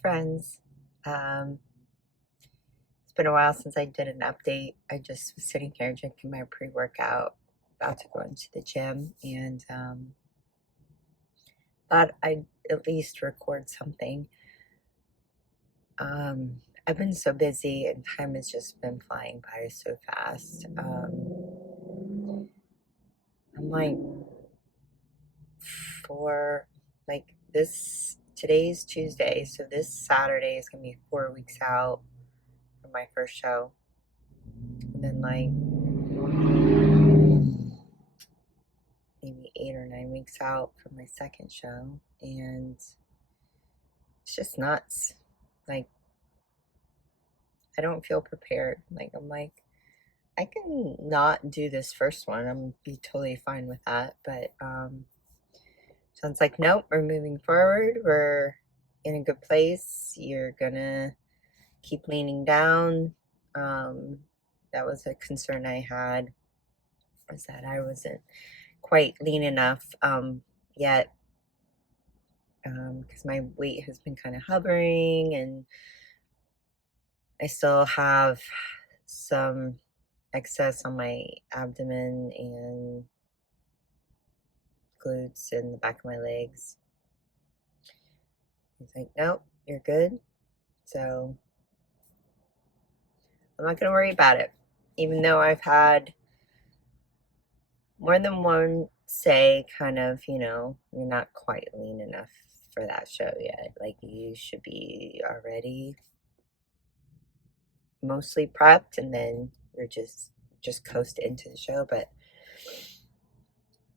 friends. Um, it's been a while since I did an update. I just was sitting here drinking my pre-workout, about to go into the gym, and thought I'd at least record something. I've been so busy, and time has just been flying by so fast. I'm like for like this. Today's Tuesday, so this Saturday is gonna be 4 weeks out from my first show. And then like maybe 8 or 9 weeks out from my second show. And it's just nuts. Like, I don't feel prepared. Like, I'm like, I can not do this first one. I'm be totally fine with that. But sounds like nope, we're moving forward. We're in a good place. You're gonna keep leaning down. That was a concern I had, was that I wasn't quite lean enough yet, because my weight has been kind of hovering, and I still have some excess on my abdomen and glutes and the back of my legs. He's like, nope, you're good. So I'm not going to worry about it, even though I've had more than one say kind of, you're not quite lean enough for that show yet. Like, you should be already mostly prepped, and then you're just coast into the show. But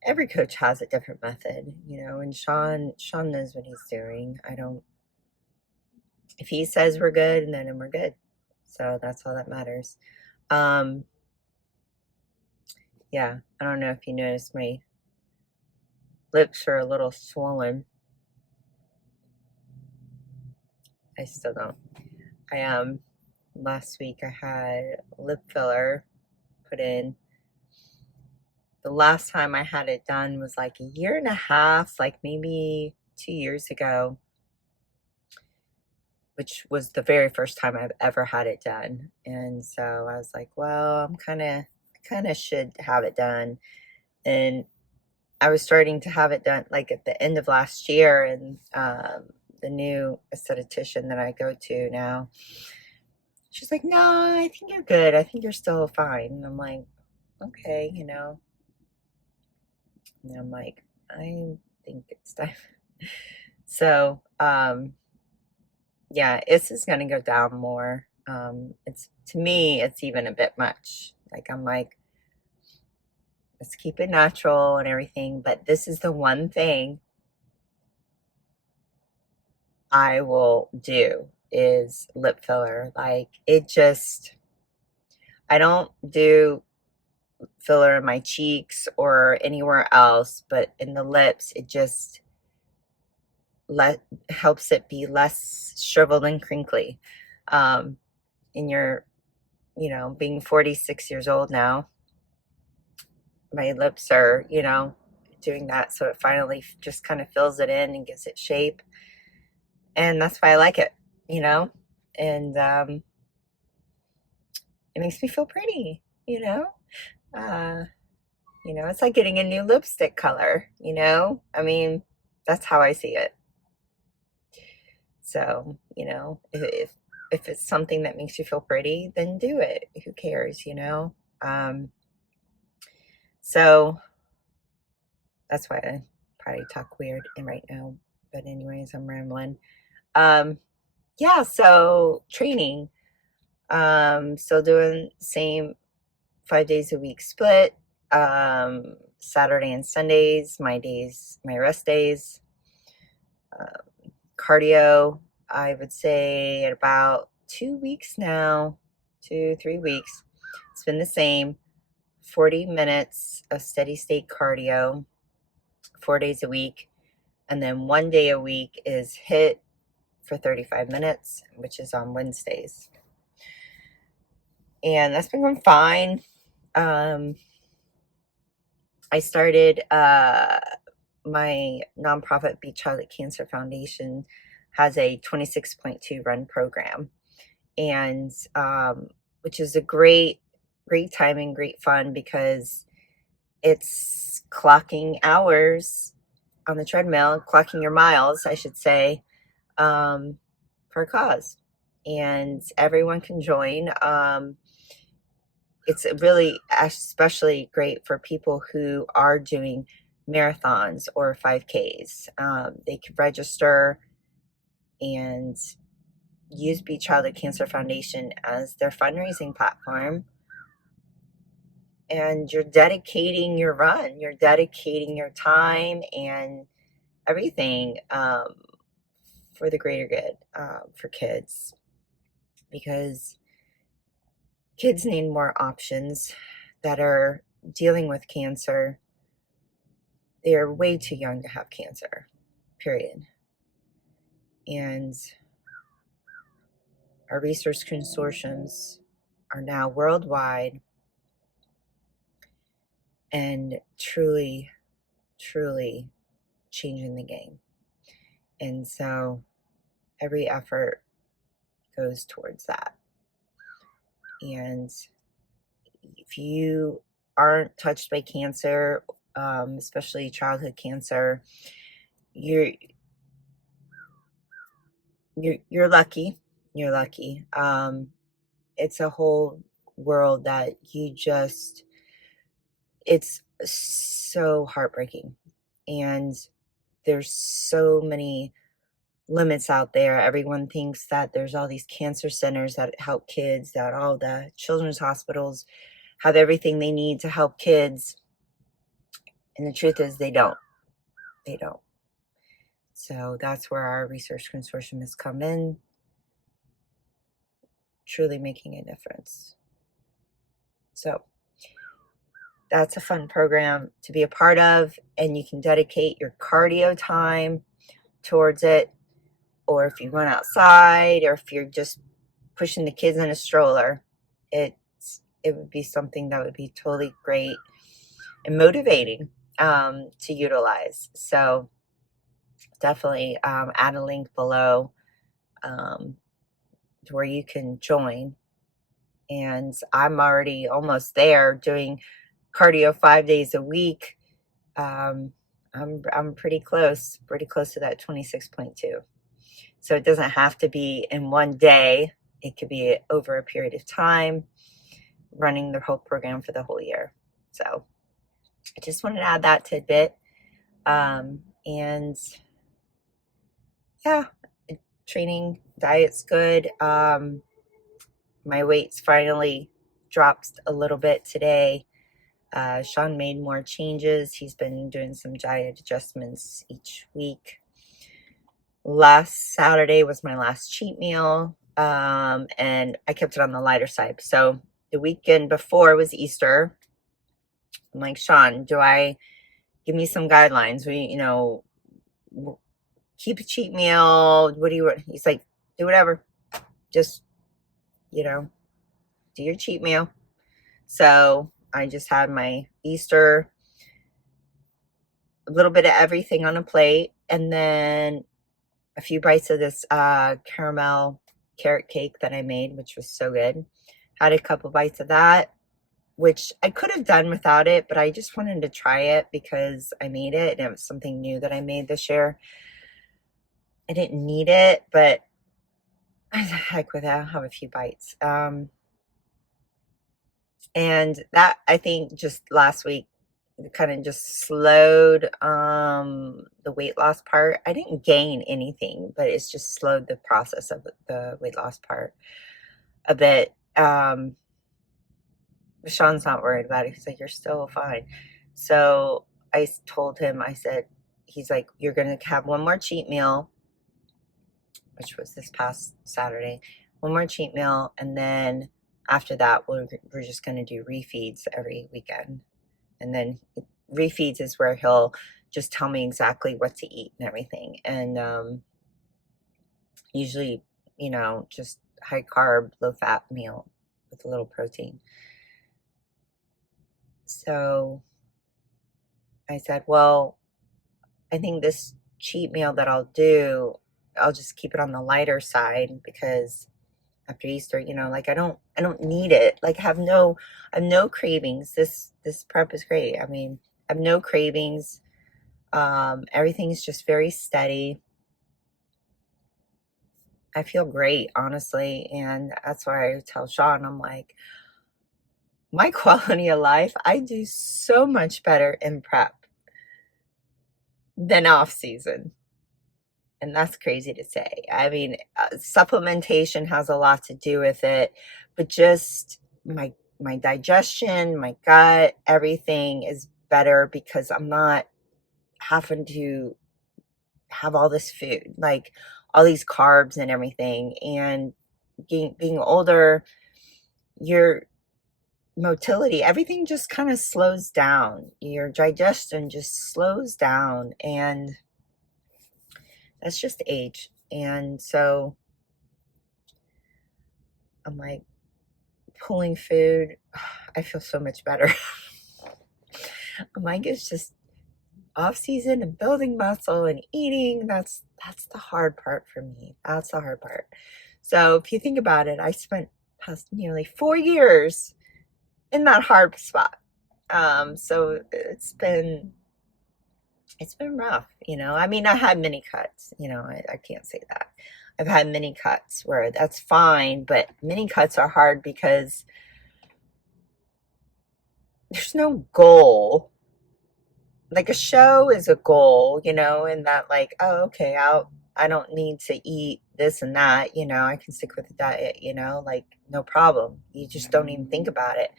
every coach has a different method, and Shawn knows what he's doing. If he says we're good, and then we're good. So that's all that matters. Yeah, I don't know if you noticed, my lips are a little swollen. I still don't. Last week I had lip filler put in. The last time I had it done was like a year and a half, like maybe 2 years ago, which was the very first time I've ever had it done. And so I was like, well, I kind of should have it done. And I was starting to have it done like at the end of last year, and the new esthetician that I go to now, she's like, no, I think you're good. I think you're still fine. And I'm like, okay, And I'm like, I think it's time. So, yeah, this is going to go down more. To me, it's even a bit much. Like, I'm like, let's keep it natural and everything. But this is the one thing I will do, is lip filler. Like, I don't do filler in my cheeks or anywhere else, but in the lips, it just helps it be less shriveled and crinkly. In your, being 46 years old now, my lips are, doing that. So it finally just kind of fills it in and gives it shape. And that's why I like it, and it makes me feel pretty, it's like getting a new lipstick color, I mean, that's how I see it. So, if it's something that makes you feel pretty, then do it. Who cares, So that's why I probably talk weird right now. But anyways, I'm rambling. Yeah, so training. Still doing the same 5 days a week split. Saturday and Sundays, my rest days. Cardio, I would say at about 2 weeks now, 2, 3 weeks, it's been the same. 40 minutes of steady state cardio, 4 days a week. And then 1 day a week is HIIT for 35 minutes, which is on Wednesdays. And that's been going fine. I started my nonprofit Beach Childhood Cancer Foundation has a 26.2 run program, and which is a great timing, great fun, because it's clocking hours on the treadmill, clocking your miles, I should say, for a cause, and everyone can join. It's really especially great for people who are doing marathons or 5Ks. They can register and use Beat Childhood Cancer Foundation as their fundraising platform. And you're dedicating your run, you're dedicating your time and everything, for the greater good, for kids, because kids need more options that are dealing with cancer. They're way too young to have cancer, period. And our research consortiums are now worldwide and truly, truly changing the game. And so every effort goes towards that. And if you aren't touched by cancer, especially childhood cancer, you're lucky. You're lucky. It's a whole world that it's so heartbreaking, and there's so many limits out there. Everyone thinks that there's all these cancer centers that help kids, that all the children's hospitals have everything they need to help kids, and the truth is they don't. So that's where our research consortium has come in, truly making a difference. So that's a fun program to be a part of, and you can dedicate your cardio time towards it, or if you run outside, or if you're just pushing the kids in a stroller, it would be something that would be totally great and motivating, to utilize. So definitely add a link below, to where you can join. And I'm already almost there, doing cardio 5 days a week. I'm pretty close to that 26.2. So it doesn't have to be in one day. It could be over a period of time, running the whole program for the whole year. So I just wanted to add that tidbit. And yeah, training, diet's good. My weight's finally dropped a little bit today. Shawn made more changes. He's been doing some diet adjustments each week. Last Saturday was my last cheat meal, and I kept it on the lighter side. So the weekend before was Easter. I'm like, Shawn, give me some guidelines? Keep a cheat meal. What do you want? He's like, do whatever. Just, do your cheat meal. So I just had my Easter, a little bit of everything on a plate, and then a few bites of this caramel carrot cake that I made, which was so good. Had a couple bites of that, which I could have done without it, but I just wanted to try it because I made it, and it was something new that I made this year. I didn't need it, but heck with it, I'll have a few bites. And that, I think, just last week kind of just slowed the weight loss part. I didn't gain anything, but it's just slowed the process of the weight loss part a bit. Shawn's not worried about it. He's like, you're still fine. So I told him, he's like, you're going to have one more cheat meal, which was this past Saturday, one more cheat meal. And then after that, we're just going to do refeeds every weekend. And then refeeds is where he'll just tell me exactly what to eat and everything. And usually, just high carb, low fat meal with a little protein. So I said, well, I think this cheat meal that I'll do I'll just keep it on the lighter side because after Easter, you know, like I don't need it. Like I have no cravings. This prep is great. I mean, I have no cravings. Everything's just very steady. I feel great, honestly, and that's why I tell Shawn, I'm like, my quality of life, I do so much better in prep than off season. And that's crazy to say. I mean, supplementation has a lot to do with it, but just my digestion, my gut, everything is better because I'm not having to have all this food, like all these carbs and everything. And being older, your motility, everything just kind of slows down. Your digestion just slows down, and that's just age. And so I'm like, pulling food, I feel so much better. I'm like, it's just off season and building muscle and eating. That's the hard part for me. That's the hard part. So if you think about it, I spent past nearly 4 years in that hard spot. So it's been rough, you know. I mean, I had mini cuts, you know, I can't say that. I've had mini cuts where that's fine, but mini cuts are hard because there's no goal. Like a show is a goal, you know, and that like, oh, okay, I don't need to eat this and that, you know, I can stick with the diet, you know, like no problem. You just don't even think about it.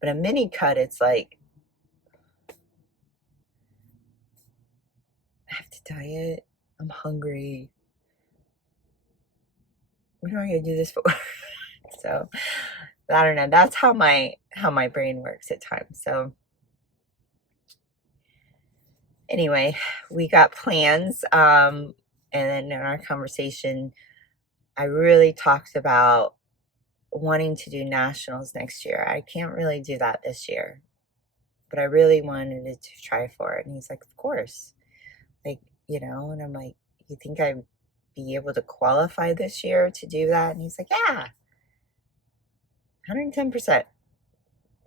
But a mini cut, it's like, I have to diet. I'm hungry. What am I gonna do this for? So I don't know. That's how my brain works at times. So anyway, we got plans. And then in our conversation, I really talked about wanting to do nationals next year. I can't really do that this year, but I really wanted to try for it. And he's like, of course. Like, you know, and I'm like, you think I'd be able to qualify this year to do that? And he's like, yeah, 110%.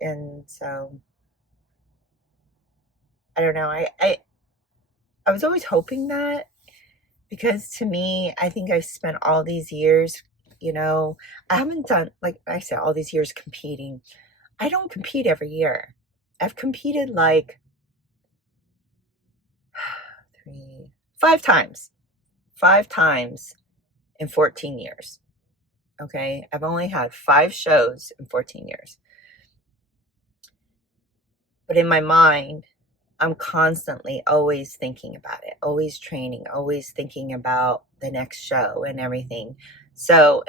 And so I don't know. I was always hoping that, because to me, I think I've spent all these years, you know, I haven't done, like I said, all these years competing. I don't compete every year. I've competed like 5 times, 5 times in 14 years. Okay. I've only had 5 shows in 14 years. But in my mind, I'm constantly always thinking about it, always training, always thinking about the next show and everything. So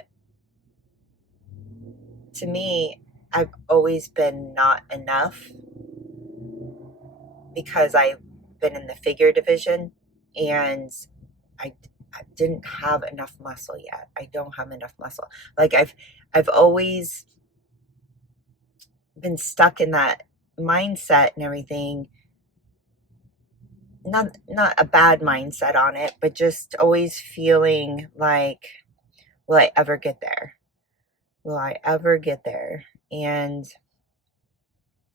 to me, I've always been not enough because I've been in the figure division, and I, I didn't have enough muscle yet. I don't have enough muscle. Like I've always been stuck in that mindset and everything. Not a bad mindset on it, but just always feeling like, will I ever get there? Will I ever get there? And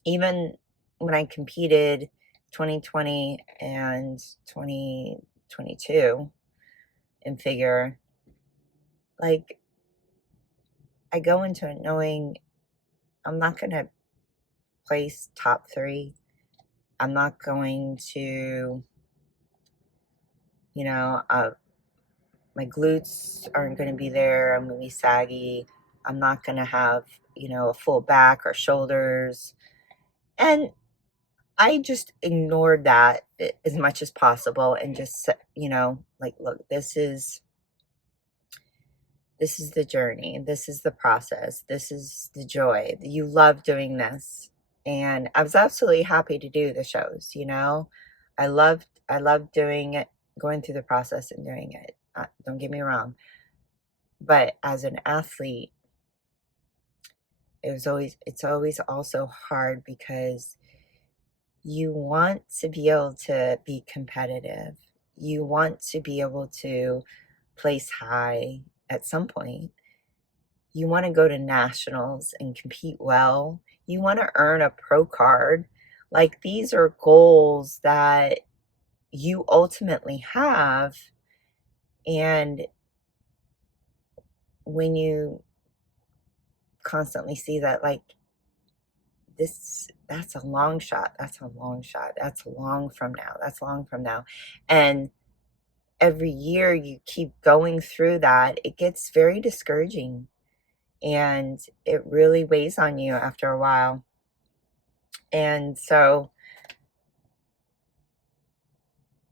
even when I competed 2020 and 2022 in figure, like I go into it knowing I'm not going to place top 3. I'm not going to, you know, my glutes aren't going to be there. I'm going to be saggy. I'm not going to have, you know, a full back or shoulders. And I just ignored that as much as possible and just, you know, like, look, this is the journey. This is the process. This is the joy. You love doing this. And I was absolutely happy to do the shows, you know. I loved doing it, going through the process and doing it. Don't get me wrong. But as an athlete, it's always also hard because you want to be able to be competitive. You want to be able to place high at some point. You want to go to nationals and compete well. You want to earn a pro card. Like, these are goals that you ultimately have. And when you constantly see that, like, that's a long shot. That's a long shot. That's long from now. That's long from now. And every year you keep going through that, it gets very discouraging. And it really weighs on you after a while. And so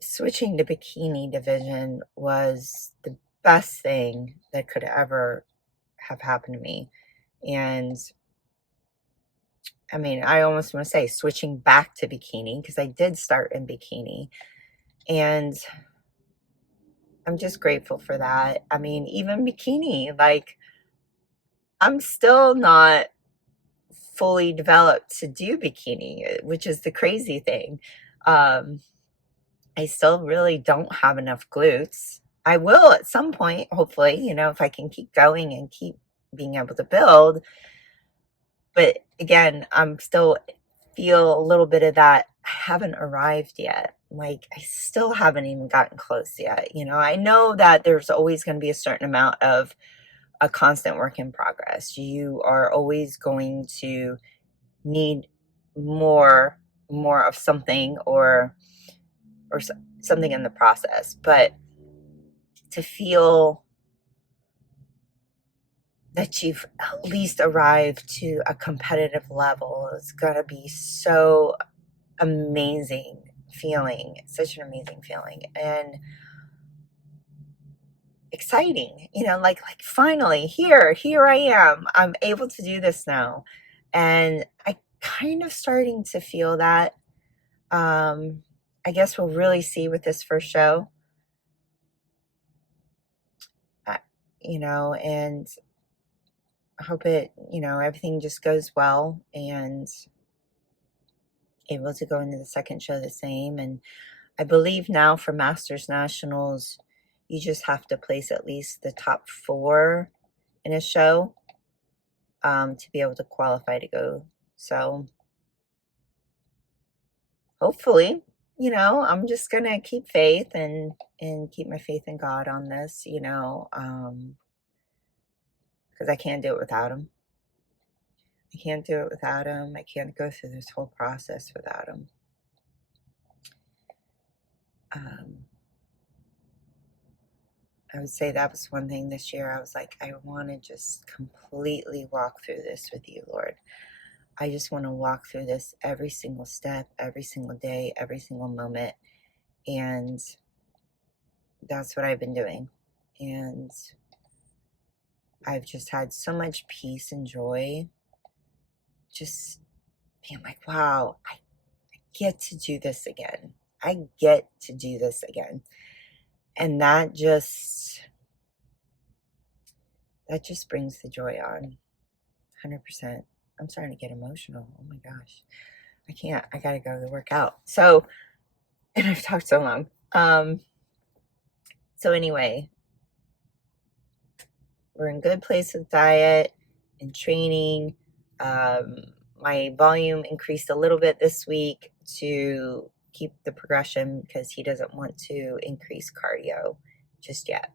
switching to bikini division was the best thing that could ever have happened to me. And I mean, I almost want to say switching back to bikini, because I did start in bikini. And I'm just grateful for that. I mean, even bikini, like, I'm still not fully developed to do bikini, which is the crazy thing. I still really don't have enough glutes. I will at some point, hopefully, if I can keep going and keep being able to build. But again, I'm still feel a little bit of that. I haven't arrived yet. Like, I still haven't even gotten close yet. I know that there's always going to be a certain amount of a constant work in progress. You are always going to need more of something, or something in the process. But to feel that you've at least arrived to a competitive level is going to be so amazing feeling. Such an amazing feeling. And exciting, like finally here I am. I'm able to do this now. And I kind of starting to feel that. I guess we'll really see with this first show. And I hope everything just goes well, and able to go into the second show the same. And I believe now for Masters Nationals, you just have to place at least the top 4 in a show to be able to qualify to go. So hopefully, I'm just going to keep faith and keep my faith in God on this, because I can't do it without him. I can't do it without him. I can't go through this whole process without him. I would say that was one thing this year. I was like, I want to just completely walk through this with you, Lord. I just want to walk through this every single step, every single day, every single moment. And that's what I've been doing. And I've just had so much peace and joy. Just being like, wow, I get to do this again. I get to do this again. And that just brings the joy on. 100%. I'm starting to get emotional. Oh my gosh. I can't. I got to go to work out. So, and I've talked so long. So anyway, we're in good place with diet and training. My volume increased a little bit this week to keep the progression, because he doesn't want to increase cardio just yet.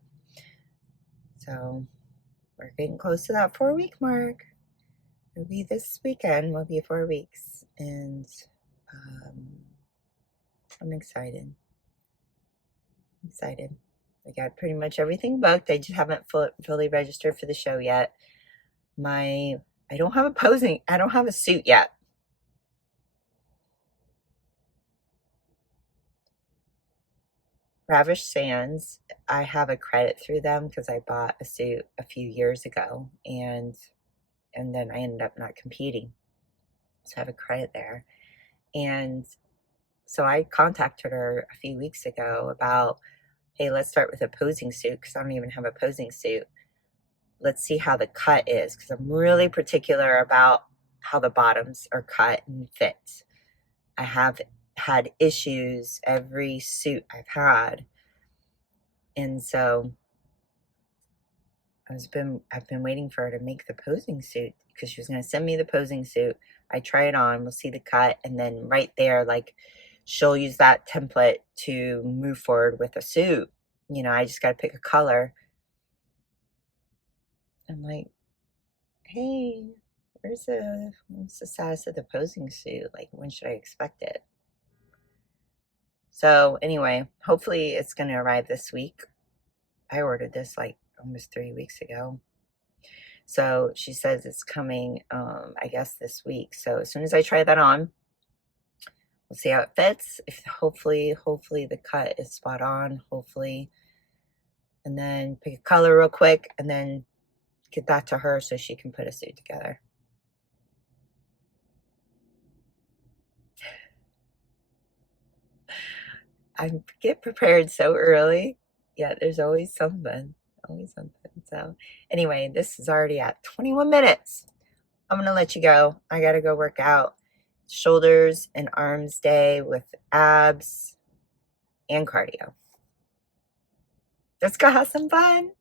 So we're getting close to that 4-week mark. It'll be this weekend. Will be 4 weeks. And I'm excited. I got pretty much everything booked. I just haven't fully registered for the show yet. I don't have a suit yet. Ravish Sands, I have a credit through them because I bought a suit a few years ago, and then I ended up not competing. So I have a credit there. And so I contacted her a few weeks ago about, hey, let's start with a posing suit, because I don't even have a posing suit. Let's see how the cut is, because I'm really particular about how the bottoms are cut and fit. I have had issues every suit I've had. And so I've been waiting for her to make the posing suit because she was going to send me the posing suit. I try it on, we'll see the cut, and then right there, like, she'll use that template to move forward with a suit. You know, I just got to pick a color. I'm like, hey, what's the status of the posing suit? Like, when should I expect it? So anyway, hopefully it's going to arrive this week. I ordered this like almost 3 weeks ago. So she says it's coming, I guess this week. So as soon as I try that on, we'll see how it fits. If hopefully the cut is spot on, hopefully. And then pick a color real quick and then get that to her so she can put a suit together. I get prepared so early. Yeah, there's always something. Always something. So anyway, this is already at 21 minutes. I'm going to let you go. I got to go work out. Shoulders and arms day with abs and cardio. Let's go have some fun.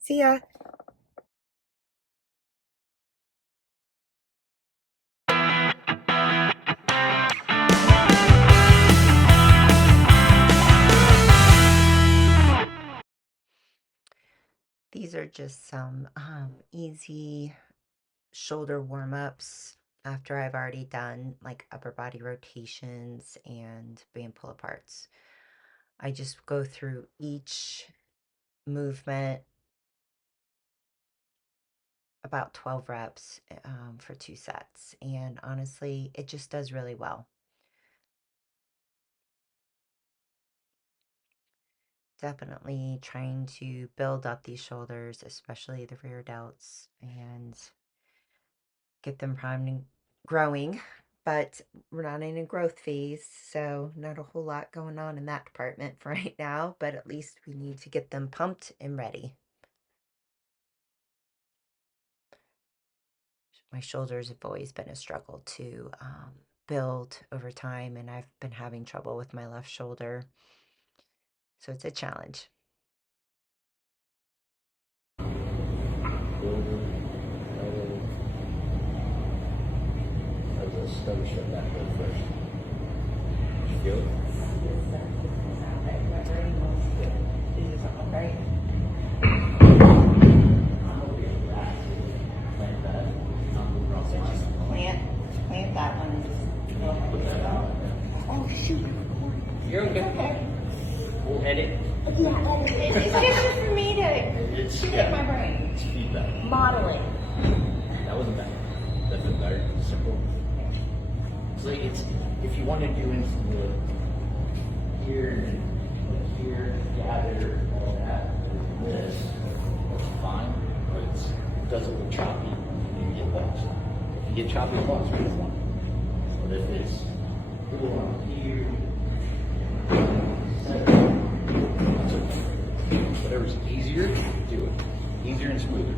See ya. These are just some easy shoulder warm-ups after I've already done like upper body rotations and band pull aparts. I just go through each movement about 12 reps for 2 sets, and honestly it just does really well. Definitely trying to build up these shoulders, especially the rear delts, and get them primed and growing. But we're not in a growth phase, so not a whole lot going on in that department for right now, but at least we need to get them pumped and ready. My shoulders have always been a struggle to build over time, and I've been having trouble with my left shoulder, so it's a challenge. Stomach shut that one first. Did you feel it? Plant that one. Oh shoot. You're okay. We'll edit. Yeah, it's just for me to shoot at my brain. It's feedback. Modeling. That wasn't bad. That's very simple. So it's if you want to do here and here, gather all that, this, it's fine, but it doesn't look choppy and you get lost. If you get choppy and lost, it's fine. But if it's here, that's okay. Whatever's easier, do it. Easier and smoother.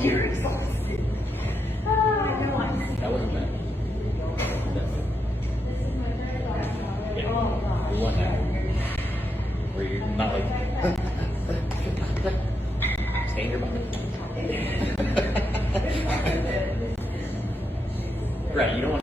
You're exhausted. That wasn't bad. Yeah. We want that. Where you're not like stay in your body. Right, you don't want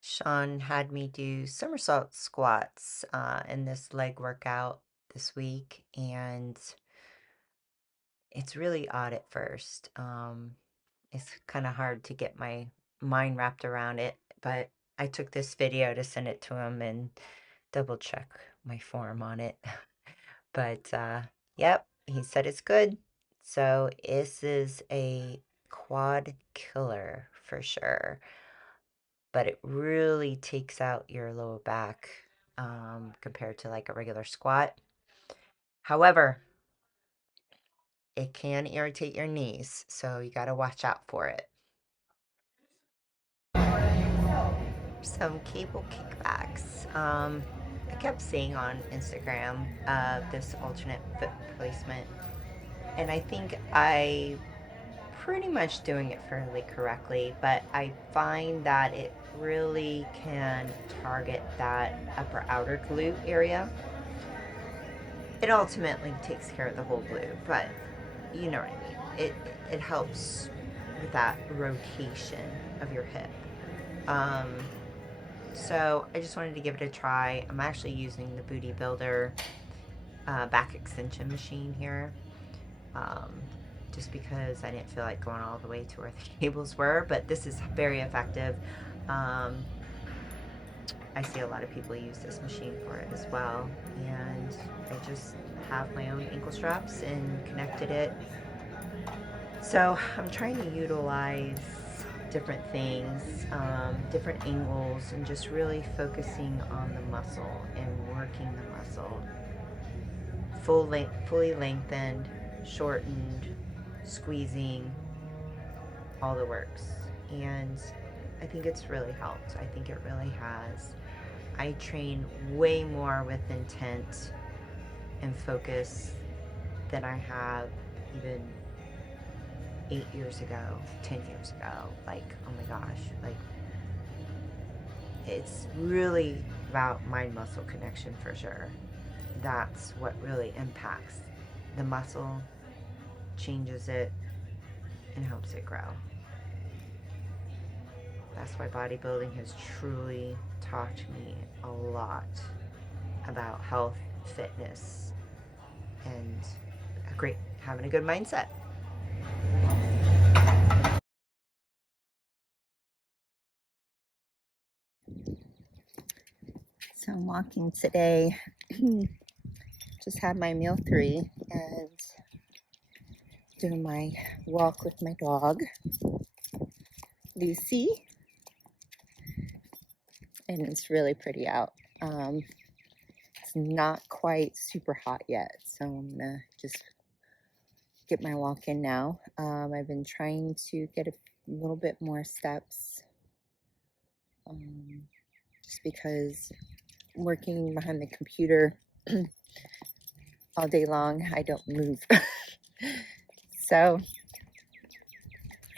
Shawn had me do somersault squats in this leg workout this week, and it's really odd at first. It's kind of hard to get my mind wrapped around it, but I took this video to send it to him and double check my form on it. But yep, he said it's good. So this is a quad killer for sure, but it really takes out your lower back compared to like a regular squat. However, it can irritate your knees, so you got to watch out for it. Some cable kickbacks. I kept seeing on Instagram this alternate foot placement, and I think I pretty much doing it fairly correctly, but I find that it really can target that upper outer glute area. It ultimately takes care of the whole glute, but you know what I mean. It helps with that rotation of your hip. So I just wanted to give it a try. I'm actually using the Booty Builder back extension machine here. Just because I didn't feel like going all the way to where the cables were, but this is very effective. I see a lot of people use this machine for it as well, and I just have my own ankle straps and connected it. So I'm trying to utilize different things, different angles, and just really focusing on the muscle and working the muscle. Fully lengthened, shortened, squeezing, all the works. And I think it's really helped. I think it really has. I train way more with intent and focus than I have even 8 years ago, 10 years ago. Like, oh my gosh, like, it's really about mind-muscle connection for sure. That's what really impacts the muscle, changes it, and helps it grow. That's why bodybuilding has truly taught me a lot about health, fitness, and having a good mindset. So I'm walking today. Just had my meal 3 and doing my walk with my dog, Lucy. And it's really pretty out. It's not quite super hot yet, so I'm gonna just get my walk in now. I've been trying to get a little bit more steps, just because working behind the computer all day long, I don't move. So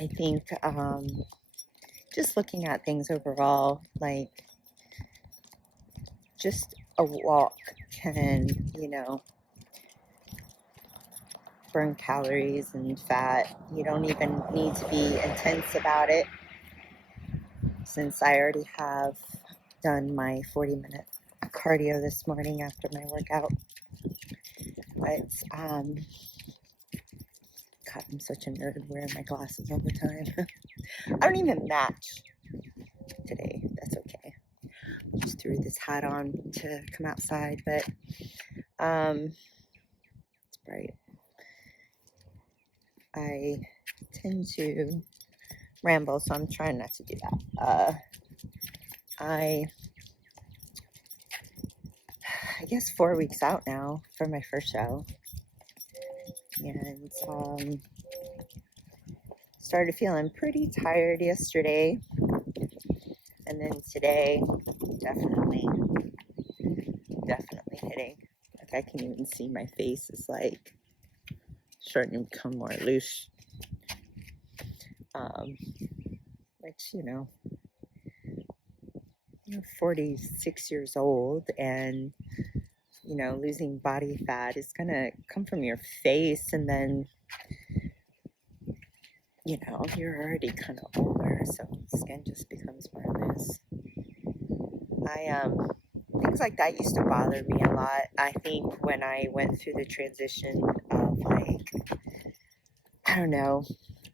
I think just looking at things overall, like just a walk can, burn calories and fat. You don't even need to be intense about it, since I already have done my 40-minute cardio this morning after my workout. But God, I'm such a nerd wearing my glasses all the time. I don't even match today. That's okay. I just threw this hat on to come outside, but it's bright. I tend to ramble, so I'm trying not to do that. I guess 4 weeks out now for my first show, and started feeling pretty tired yesterday, and then today definitely hitting. Like, I can even see my face is like starting to become more loose, which, 46 years old, and losing body fat is gonna come from your face, and then you're already kind of older, so skin just becomes more loose. Things like that used to bother me a lot. I think when I went through the transition of, like, I don't know,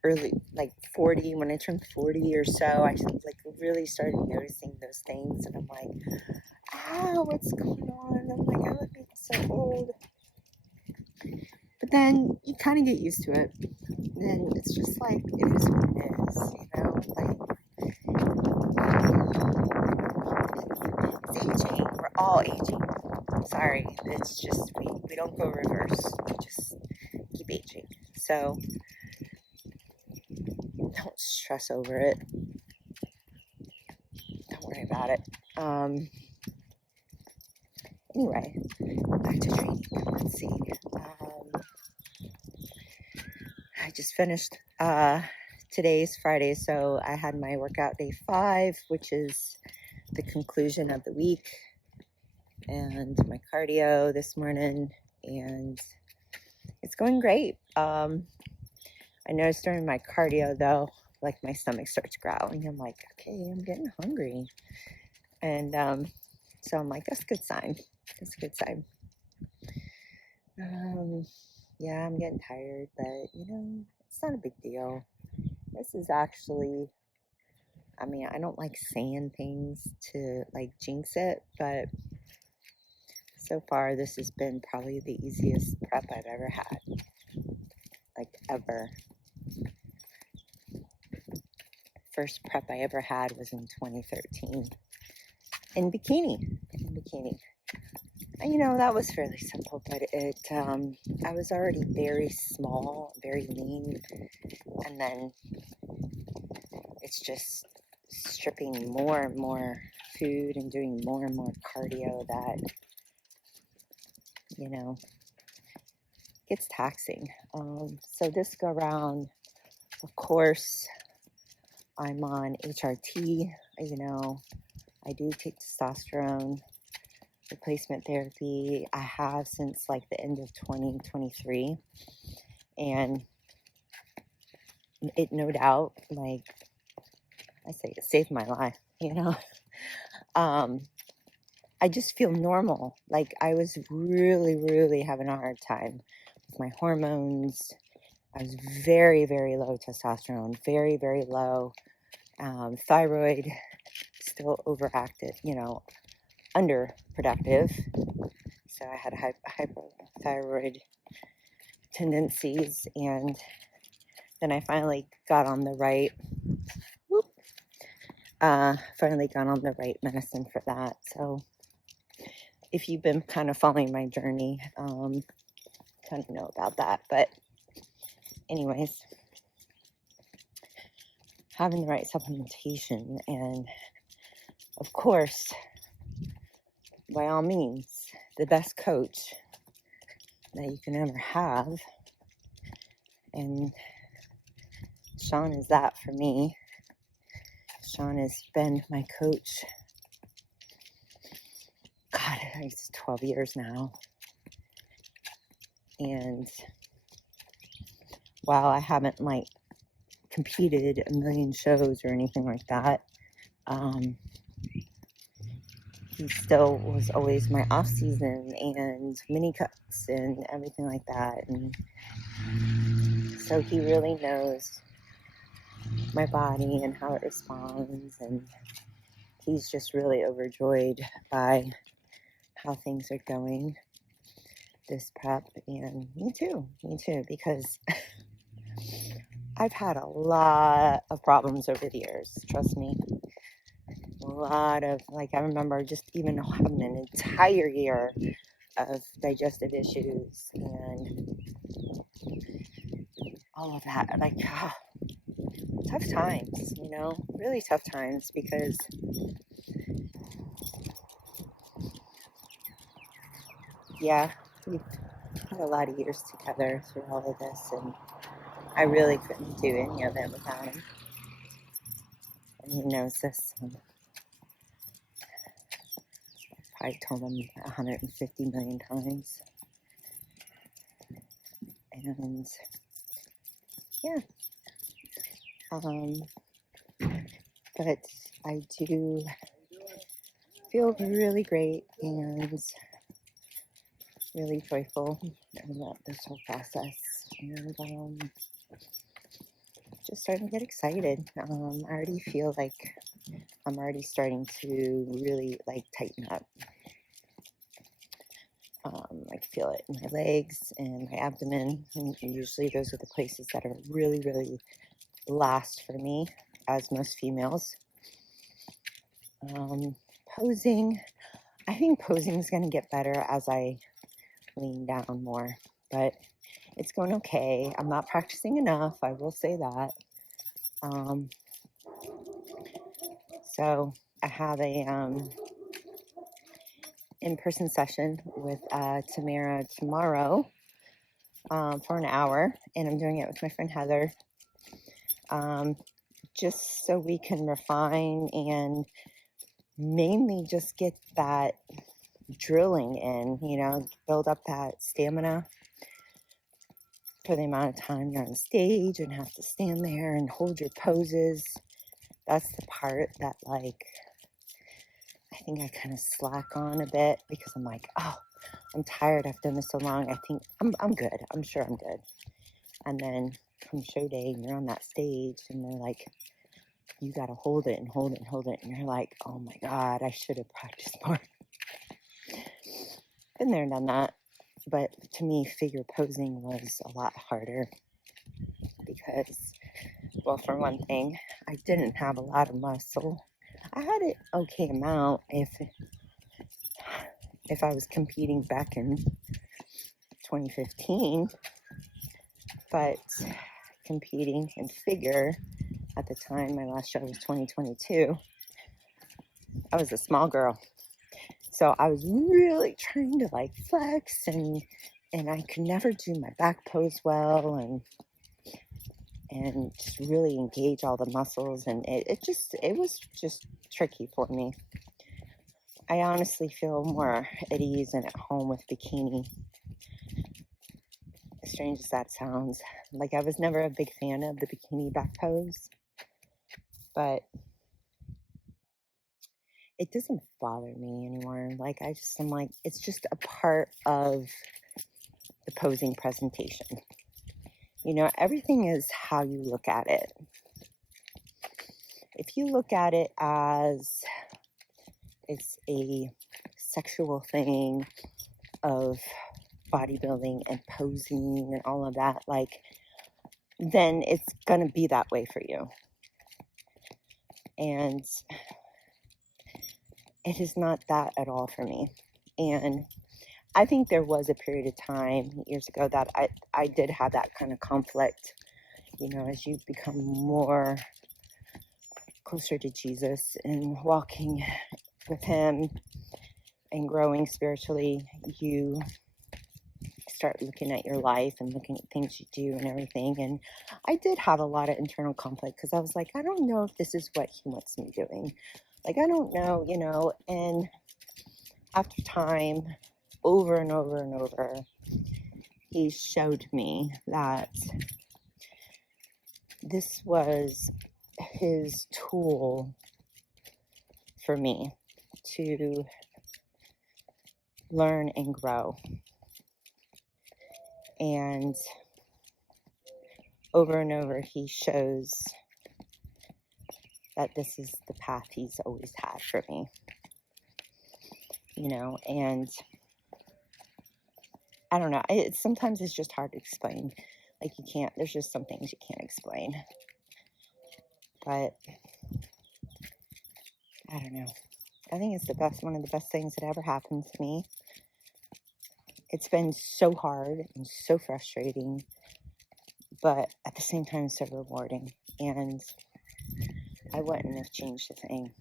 early, like 40, when I turned 40 or so, I really started noticing those things, and I'm like, what's going on? I'm like, I look so old. But then you kind of get used to it, and it's just like, it is what it is, like, it's aging. We're all aging. Sorry, it's just, we don't go reverse. We just keep aging. So don't stress over it. Don't worry about it. Anyway, back to training. Let's see. I just finished. Today's Friday, so I had my workout day 5, which is the conclusion of the week, and my cardio this morning, and it's going great. I noticed during my cardio, though, like my stomach starts growling. I'm like, okay, I'm getting hungry. And so I'm like, that's a good sign. That's a good sign. Yeah, I'm getting tired, but it's not a big deal. This is actually, I mean, I don't like saying things to like jinx it, but so far this has been probably the easiest prep I've ever had. Like ever. First prep I ever had was in 2013 in Bikini. And that was fairly simple, but I was already very small, very lean, and then it's just stripping more and more food and doing more and more cardio that gets taxing. So this go around, of course, I'm on HRT. I do take testosterone replacement therapy. I have since like the end of 2023, and it no doubt, like I say, it saved my life. I just feel normal. Like I was really, really having a hard time with my hormones. I was very, very low testosterone, very, very low. Thyroid still overactive, underproductive. So I had hypothyroid tendencies, and then I finally got on the right. Finally got on the right medicine for that. So if you've been kind of following my journey, kind of know about that. But anyways, having the right supplementation, and of course, by all means, the best coach that you can ever have. And Shawn is that for me. Shawn has been my coach, God, it's 12 years now. And while I haven't like competed a million shows or anything like that, he still was always my off season and mini cuts and everything like that. And so he really knows my body and how it responds, and he's just really overjoyed by how things are going this prep. And me too, because I've had a lot of problems over the years, trust me. A lot of, like, I remember just even having an entire year of digestive issues and all of that. Like, tough times, really tough times, because yeah, we've had a lot of years together through all of this, and I really couldn't do any of it without him. And he knows this. I told him 150 million times. And yeah. But I do feel really great and really joyful about this whole process. And just starting to get excited. I already feel like I'm already starting to really like tighten up. I can feel it in my legs and my abdomen, and usually those are the places that are really, really last for me, as most females. Posing, I think posing is going to get better as I lean down more, but It's going okay. I'm not practicing enough, I will say that. So I have a in-person session with Tamara tomorrow for an hour, and I'm doing it with my friend Heather, just so we can refine and mainly just get that drilling in, build up that stamina for the amount of time you're on stage and have to stand there and hold your poses. That's the part that, like, I think I kind of slack on a bit because I'm like, oh, I'm tired. I've done this so long. I think I'm good. I'm sure I'm good. And then come show day, and you're on that stage, and they're like, you got to hold it and hold it and hold it. And you're like, oh my God, I should have practiced more. Been there and done that. But to me, figure posing was a lot harder because, well, for one thing, I didn't have a lot of muscle. I had an okay amount if I was competing back in 2015, but competing in figure at the time, my last show was 2022, I was a small girl. So I was really trying to like flex, and I could never do my back pose well, and just really engage all the muscles, and it was just tricky for me. I honestly feel more at ease and at home with bikini, as strange as that sounds. Like, I was never a big fan of the bikini back pose, but it doesn't bother me anymore. Like, I'm like, it's just a part of the posing presentation. Everything is how you look at it. If you look at it as it's a sexual thing of bodybuilding and posing and all of that, like, then it's gonna be that way for you. And it is not that at all for me. And I think there was a period of time years ago that I did have that kind of conflict, as you become more closer to Jesus and walking with him and growing spiritually, you start looking at your life and looking at things you do and everything. And I did have a lot of internal conflict because I was like, I don't know if this is what he wants me doing. Like, I don't know, and after time, over and over and over, he showed me that this was his tool for me to learn and grow. And over and over, he shows that this is the path he's always had for me, and I don't know. Sometimes it's just hard to explain. Like, there's just some things you can't explain. But I don't know. I think it's one of the best things that ever happened to me. It's been so hard and so frustrating, but at the same time, so rewarding. And I wouldn't have changed a thing.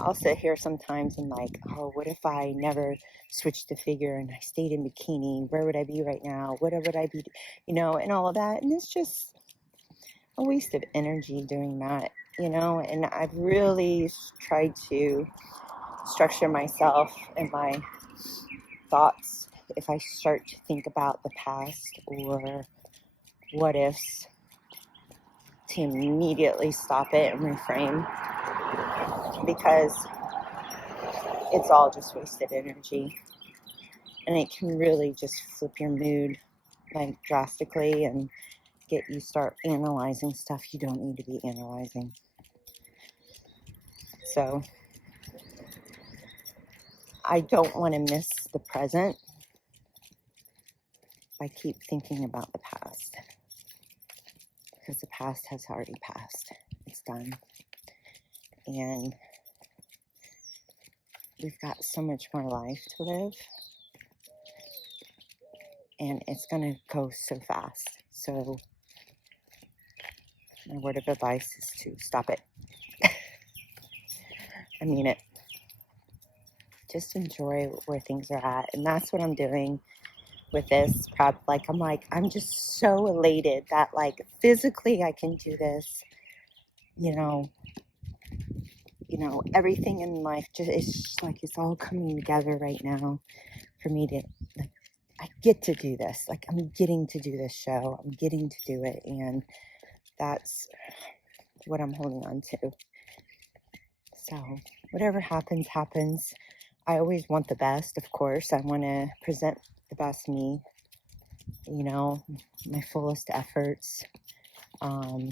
I'll sit here sometimes and like, oh, what if I never switched to figure and I stayed in bikini? Where would I be right now? What would I be, and all of that. And it's just a waste of energy doing that, and I've really tried to structure myself and my thoughts if I start to think about the past or what ifs, to immediately stop it and reframe, because it's all just wasted energy, and it can really just flip your mood like drastically and get you start analyzing stuff you don't need to be analyzing. So I don't want to miss the present by keep thinking about the past, because the past has already passed. It's done. And we've got so much more life to live. and it's going to go so fast. So my word of advice is to stop it. I mean it. Just enjoy where things are at. And that's what I'm doing with this prep. Like, I'm just so elated that, like, physically I can do this. Everything in life just like, it's all coming together right now for me to, like, I get to do this. Like, I'm getting to do this show. I'm getting to do it. And that's what I'm holding on to. So whatever happens, happens. I always want the best, of course. I want to present the best me, my fullest efforts. I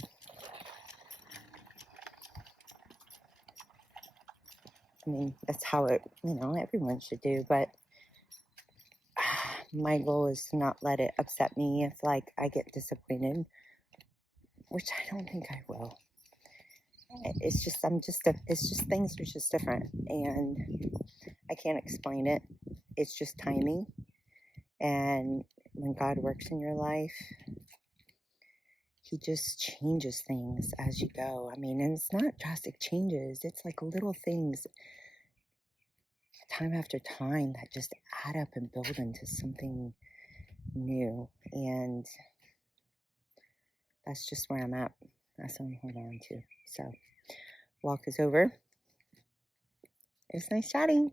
mean, that's how everyone should do. But my goal is to not let it upset me if, like, I get disappointed, which I don't think I will. It's just, things are just different, and I can't explain it. It's just timing. And when God works in your life, he just changes things as you go. I mean, and it's not drastic changes. It's like little things, time after time, that just add up and build into something new. And that's just where I'm at. That's what I'm holding on to. So, walk is over. It was nice chatting.